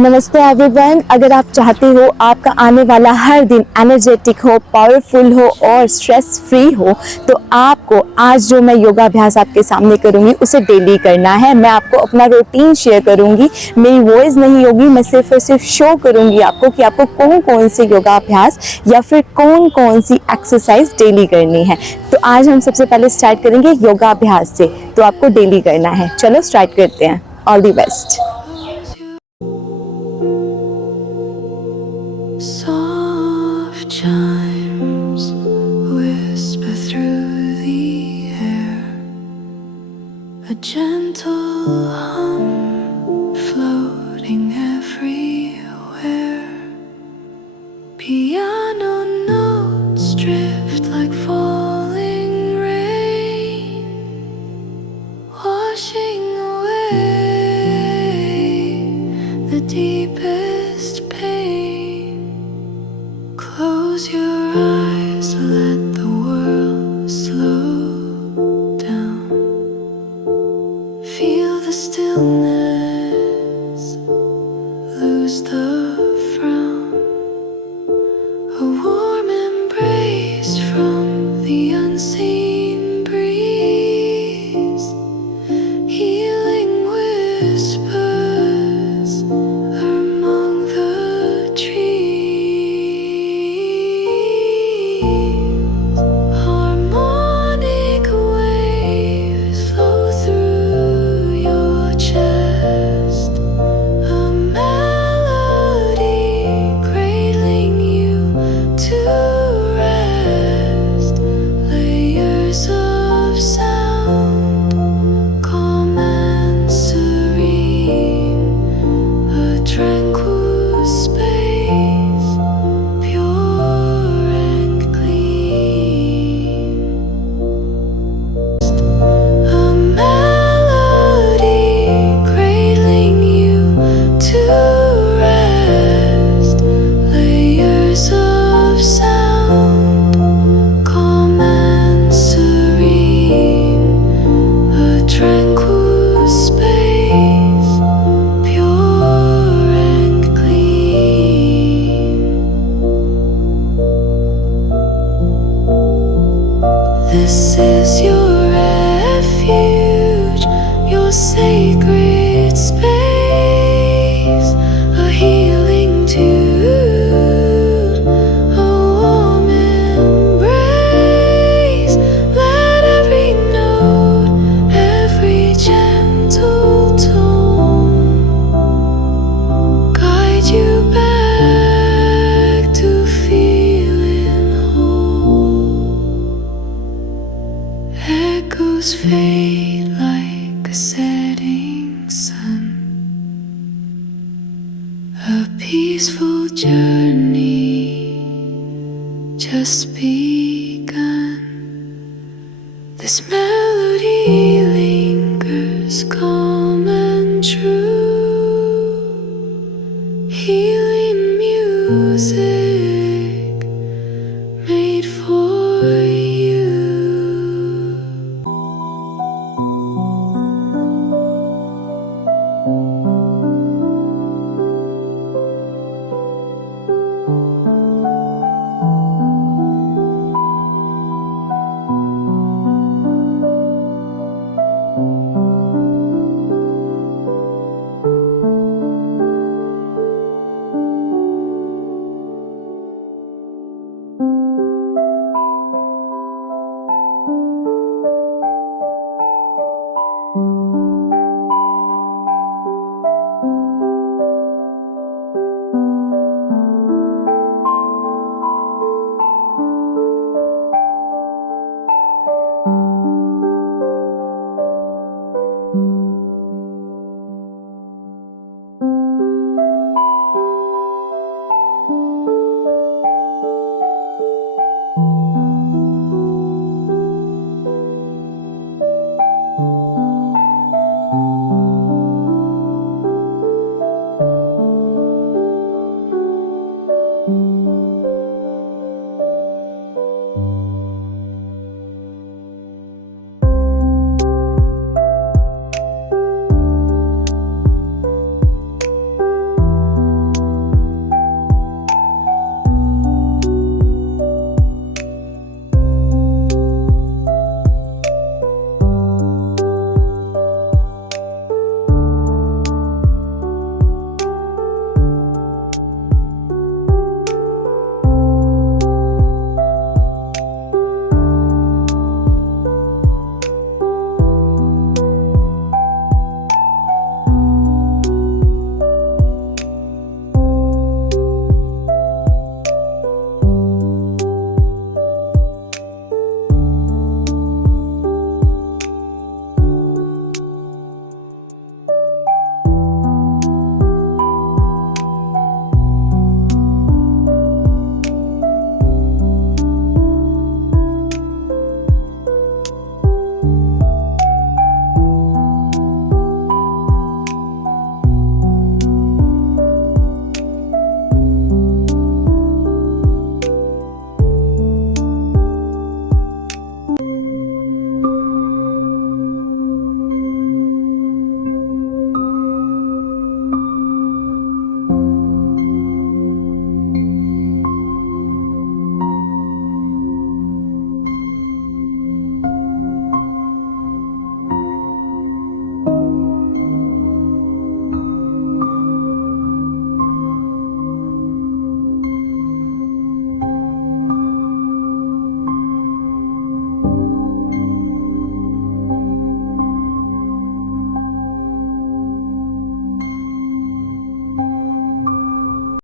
नमस्ते एवरीवन। अगर आप चाहते हो आपका आने वाला हर दिन एनर्जेटिक हो, पावरफुल हो और स्ट्रेस फ्री हो, तो आपको आज जो मैं योगाभ्यास आपके सामने करूँगी उसे डेली करना है। मैं आपको अपना रूटीन शेयर करूँगी, मेरी वॉइस नहीं होगी, मैं सिर्फ और सिर्फ शो करूँगी आपको कि आपको कौन कौन से योगाभ्यास या फिर कौन कौन सी एक्सरसाइज डेली करनी है। तो आज हम सबसे पहले स्टार्ट करेंगे योगाभ्यास से, तो आपको डेली करना है। चलो स्टार्ट करते हैं। All the best. Soft chimes whisper through the air, a gentle hum floating everywhere. Piano notes drift like falling rain, washing away the deepest pain. Close your eyes, let the world slow down. Feel the stillness, lose the frown. A warm embrace from the unseen breeze. Healing whispers among the trees. Harmonic waves flow through your chest, a melody cradling you to rest. Layers of sound, calm and serene, a tranquil space, pure and clean. A melody cradling you to rest. Layers of sound, calm and serene, a tranquil space, pure and clean. This is your refuge, your sacred space, a healing tune, a warm embrace. Let every note, every gentle tone guide you back to feeling whole. Echoes fade like a setting sun, a peaceful journey just begun. This